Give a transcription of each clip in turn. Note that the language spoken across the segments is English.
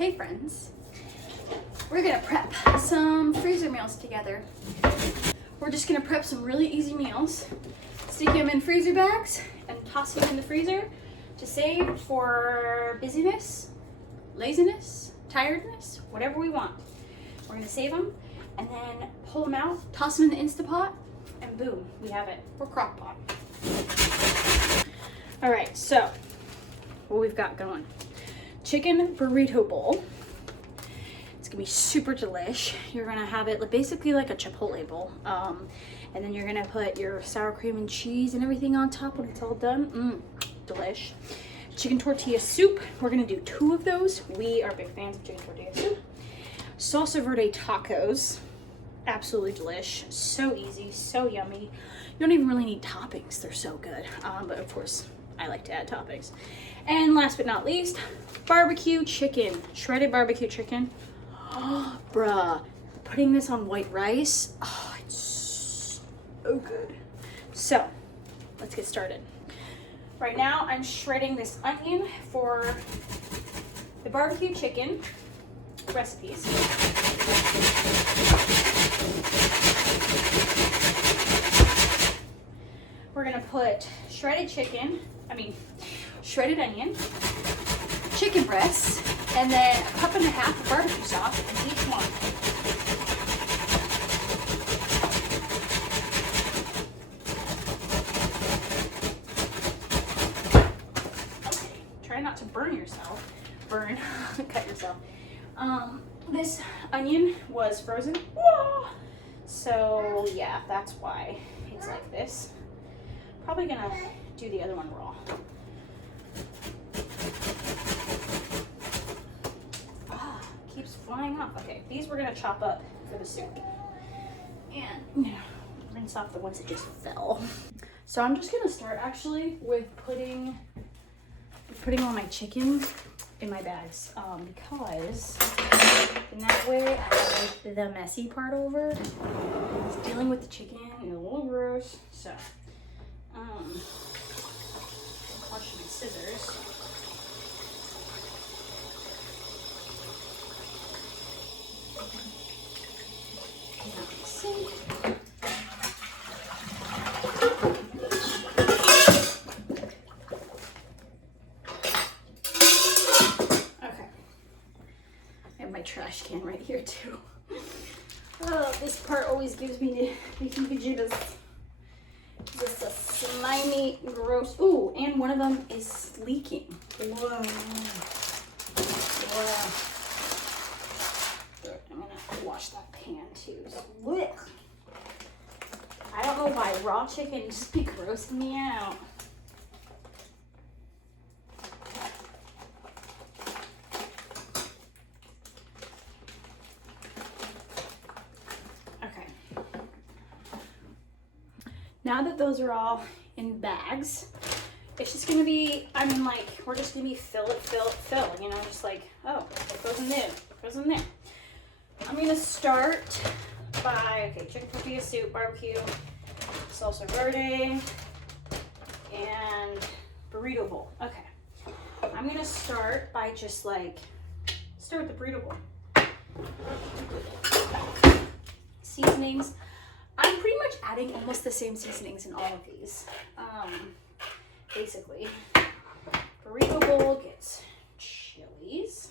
Hey friends, we're gonna prep some freezer meals together. We're just gonna prep some really easy meals, stick them in freezer bags, and toss them in the freezer to save for busyness, laziness, tiredness, whatever we want. We're gonna save them and then pull them out, toss them in the Instapot, and boom, we have it. Or crock pot. All right, so what we've got going. Chicken burrito bowl. It's gonna be super delish. You're gonna have it basically like a Chipotle bowl. And then you're gonna put your sour cream and cheese and everything on top when it's all done. Delish. Chicken tortilla soup. We're gonna do 2 of those. We are big fans of chicken tortilla soup. Salsa verde tacos. Absolutely delish. So easy, so yummy. You don't even really need toppings. They're so good. But of course, I like to add toppings. And last but not least, barbecue chicken. Shredded barbecue chicken. Oh, bruh. Putting this on white rice. Oh, it's so good. So, let's get started. Right now, I'm shredding this onion for the barbecue chicken recipes. We're gonna put shredded onion, chicken breasts, and then 1.5 cups of barbecue sauce in each one. Okay, try not to burn yourself. Cut yourself. This onion was frozen. Whoa! So yeah, that's why it's like this. Probably gonna do the other one raw. Keeps flying off. Okay, these we're gonna chop up for the soup. And rinse off the ones that just fell. So I'm just gonna start actually with putting all my chicken in my bags, because in that way I like the messy part over. Dealing with the chicken is a little gross. So wash my scissors. Trash can right here too. Oh, this part always gives me the heebie-jeebies. Just a slimy, gross. Ooh, and one of them is leaking. Whoa. I'm gonna wash that pan too. Blech. I don't know why raw chicken just be grossing me out. Now that those are all in bags, it's just gonna be, we're just gonna be fill, you know, just like, oh, it goes in there, it goes in there. I'm gonna start by, chicken tortilla soup, barbecue, salsa verde, and burrito bowl. Okay, I'm gonna start by just start with the burrito bowl. Seasonings. I'm pretty much adding almost the same seasonings in all of these. Basically, burrito bowl gets chilies.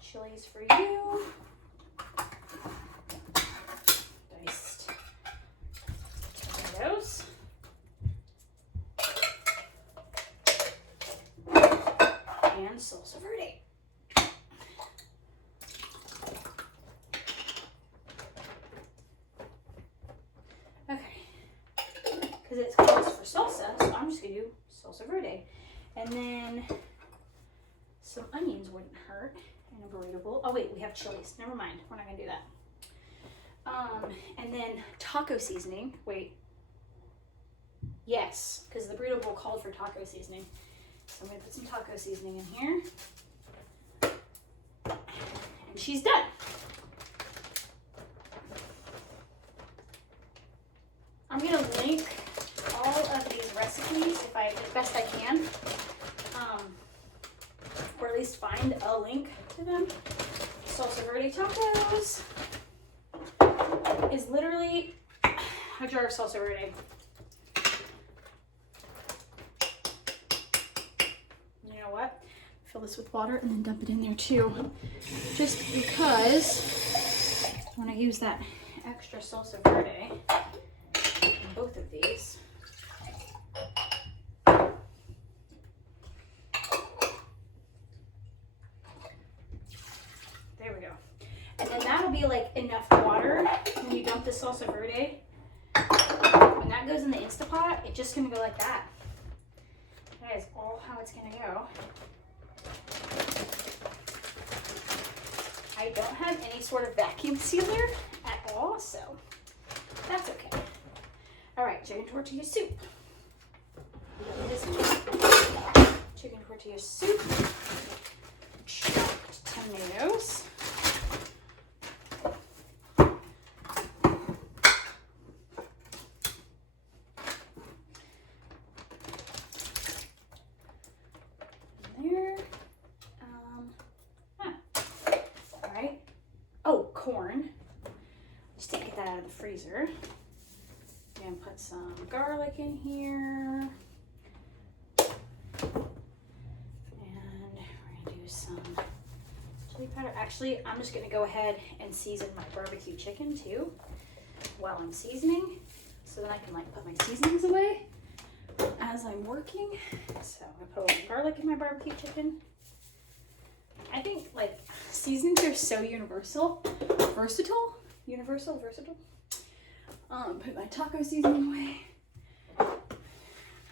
Chilies for you. Diced tomatoes. And salsa verde. It's close for salsa, so I'm just gonna do salsa verde. And then some onions wouldn't hurt in a burrito bowl. Oh wait, we have chilies. Never mind, we're not gonna do that. And then taco seasoning. Wait. Yes, because the burrito bowl called for taco seasoning. So I'm gonna put some taco seasoning in here. And she's done. I'm gonna link all of these recipes, as best I can, at least find a link to them. Salsa verde tacos is literally a jar of salsa verde. You know what? Fill this with water and then dump it in there too. Just because I want to use that extra salsa verde in both of these. There we go. And then that'll be like enough water when you dump the salsa verde. When that goes in the Instapot, it's just gonna go like that. That is all how it's gonna go. I don't have any sort of vacuum sealer at all, so that's okay. All right, chicken tortilla soup. Chicken tortilla soup, chopped tomatoes, there. All right. Oh, corn. Just to get that out of the freezer. I'm gonna put some garlic in here. And we're gonna do some chili powder. Actually, I'm just gonna go ahead and season my barbecue chicken too while I'm seasoning. So then I can like put my seasonings away as I'm working. So I'm gonna put a little garlic in my barbecue chicken. I think like seasonings are so versatile. Put my taco seasoning away.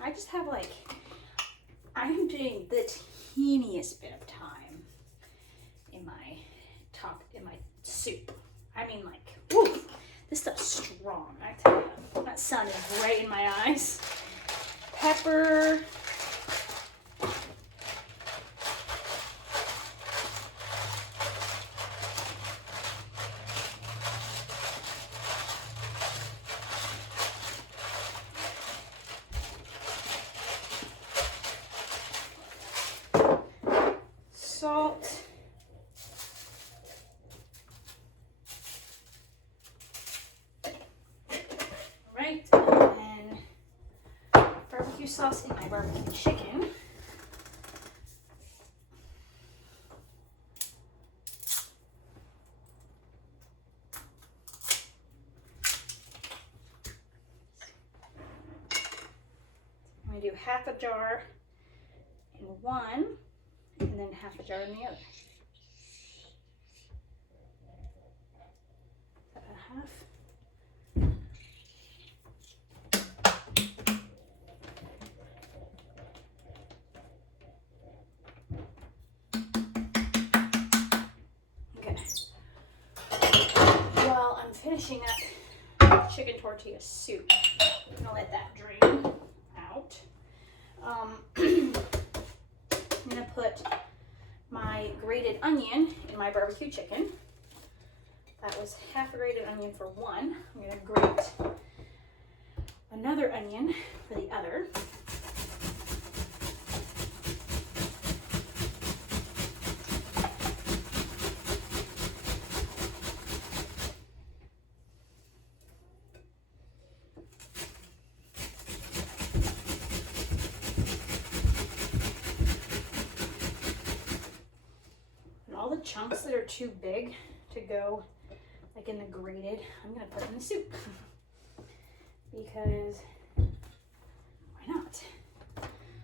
I just have like, I'm doing the teeniest bit of time in my soup. I mean like, woo, this stuff's strong, I tell you. That sun is right in my eyes. Pepper. Salt. Right, and then barbecue sauce in my barbecue chicken. I'm going to do half a jar in one, and then half a jar in the other. About half. Okay. While I'm finishing up chicken tortilla soup, I'm gonna let that drain out. I'm gonna put my grated onion in my barbecue chicken. That was half a grated onion for one. I'm gonna grate another onion for the other. All the chunks that are too big to go like in the grated, I'm gonna put in the soup because why not?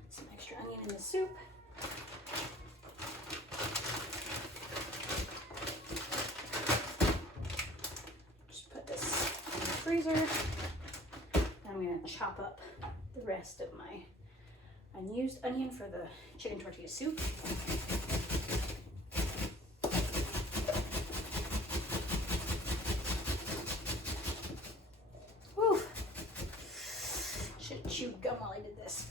Some extra onion in the soup. Just put this in the freezer. I'm gonna chop up the rest of my unused onion for the chicken tortilla soup. Chewed gum while I did this.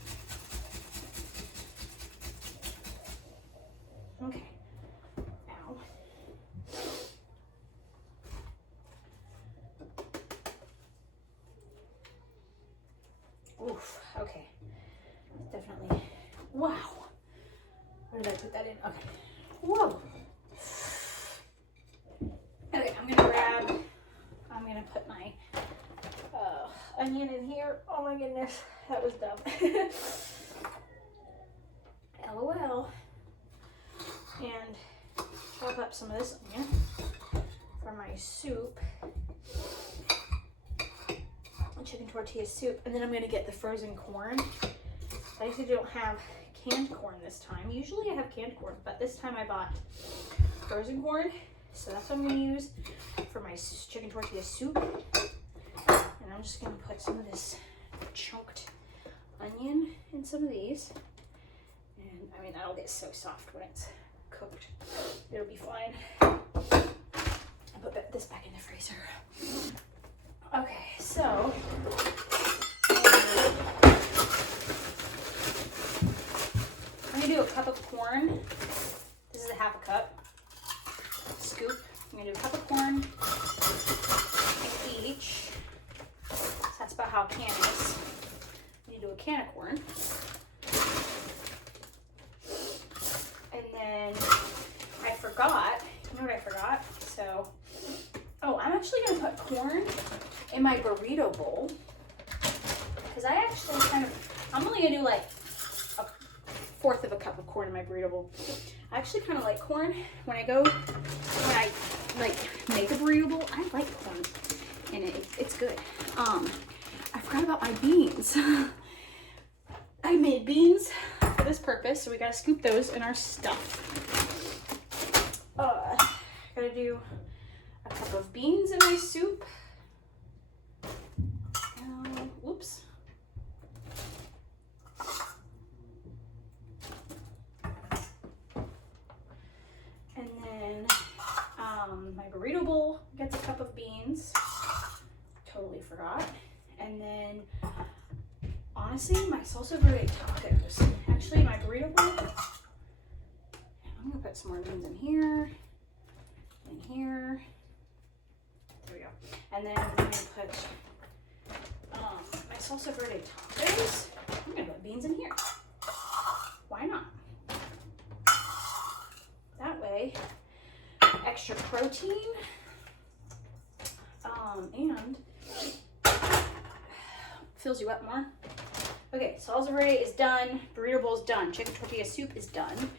Okay. Ow. Oof. Okay. Definitely. Wow. Where did I put that in? Okay. Whoa. Okay, I'm gonna put my onion in here. Oh my goodness, that was dumb. LOL. And chop up some of this onion for my soup. Chicken tortilla soup. And then I'm gonna get the frozen corn. I actually don't have canned corn this time. Usually I have canned corn, but this time I bought frozen corn. So that's what I'm gonna use for my chicken tortilla soup. And I'm just gonna put some of this chunked onion in some of these. And I mean, that'll get so soft when it's cooked. It'll be fine. I'll put this back in the freezer. Okay, so I'm gonna do a cup of corn. This is a half a cup. Scoop. I'm gonna do a cup of corn in each. So that's about how a can is. I'm gonna do a can of corn. And then I forgot, you know what I forgot? So, oh, I'm actually gonna put corn in my burrito bowl. Because I actually I'm only gonna do like a fourth of a cup of corn in my burrito bowl. I actually kind of like corn. When I like make a burrito bowl, I like corn in it. It's good. I forgot about my beans. I made beans for this purpose, so we gotta scoop those in our stuff. Gotta do a cup of beans in my soup. Whoops. And then my burrito bowl gets a cup of beans. Totally forgot. And then honestly, my salsa verde tacos. Actually, my burrito bowl, I'm gonna put some more beans in here, here. There we go. And then I'm gonna put my salsa verde tacos. I'm gonna put beans in here. Why not? That way, extra protein, and fills you up more. Okay, salsa verde is done. Burrito bowl is done. Chicken tortilla soup is done.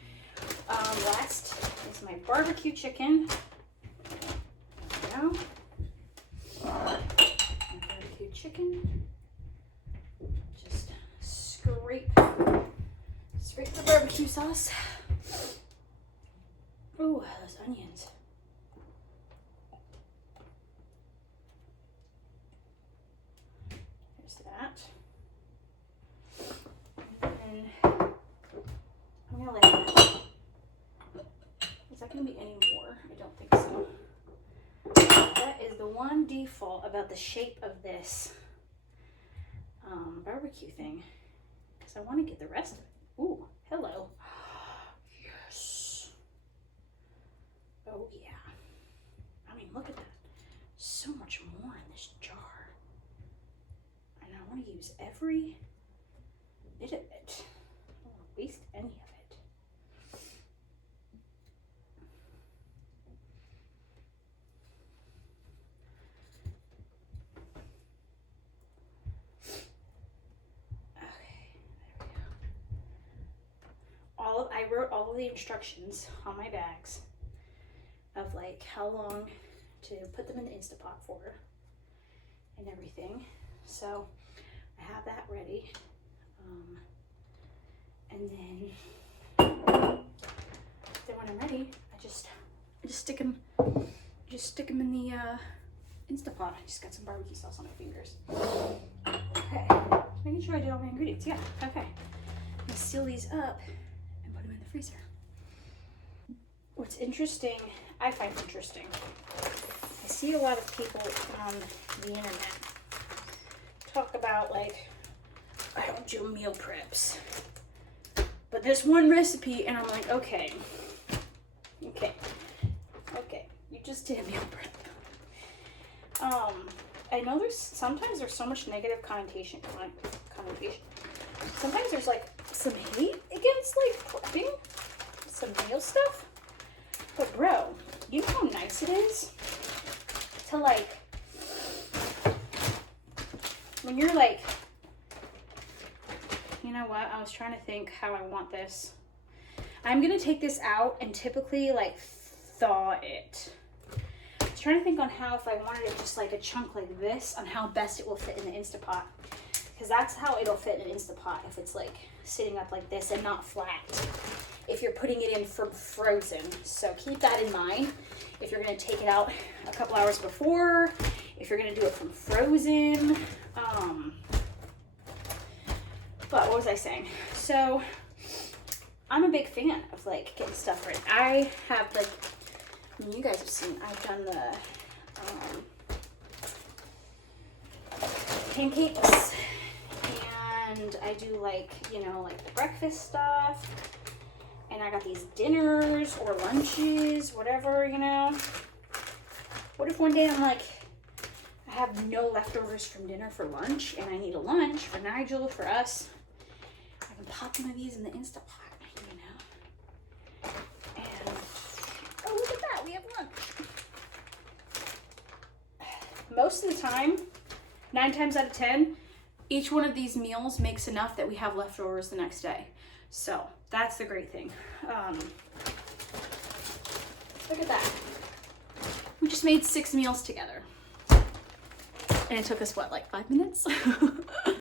Last is my barbecue chicken. There we go. Barbecue chicken. Just scrape the barbecue sauce. Ooh, those onions. There's that. And I'm gonna let that. Is that gonna be any more? I don't think so. That is the one default about the shape of this barbecue thing, because I want to get the rest of it. Ooh, hello. Yes. Oh yeah. I mean, look at that. So much more in this jar. And I want to use every bit of it. I don't want to waste any of it. I wrote all of the instructions on my bags of like how long to put them in the Instapot for and everything. So I have that ready. And then when I'm ready, I just stick them in the Instapot. I just got some barbecue sauce on my fingers. Okay, just making sure I did all my ingredients. Yeah, okay. I'm gonna seal these up and put them in the freezer. What's interesting, I find interesting, I see a lot of people on the internet talk about like, I don't do meal preps, but this one recipe, and I'm like, okay, you just did a meal prep. I know sometimes there's so much negative connotation. Sometimes there's like some hate against like prepping. meal stuff. But bro, you know how nice it is to like, when you're like, you know what? I was trying to think how I want this. I'm gonna take this out and typically like thaw it. I was trying to think on how, if I wanted it just like a chunk like this, on how best it will fit in the Instapot. Because that's how it'll fit in an Instapot, if it's like sitting up like this and not flat, if you're putting it in from frozen. So keep that in mind if you're gonna take it out a couple hours before, if you're gonna do it from frozen. But what was I saying? So I'm a big fan of like getting stuff ready. I have like, I mean, you guys have seen, I've done the pancakes, and I do like, you know, like the breakfast stuff, and I got these dinners or lunches, whatever, you know. What if one day I'm like, I have no leftovers from dinner for lunch, and I need a lunch for Nigel, for us. I can pop one of these in the Instapot, you know. And, oh, look at that, we have lunch. Most of the time, 9 times out of 10, each one of these meals makes enough that we have leftovers the next day. So that's the great thing. Look at that. We just made 6 meals together. And it took us, what, like 5 minutes?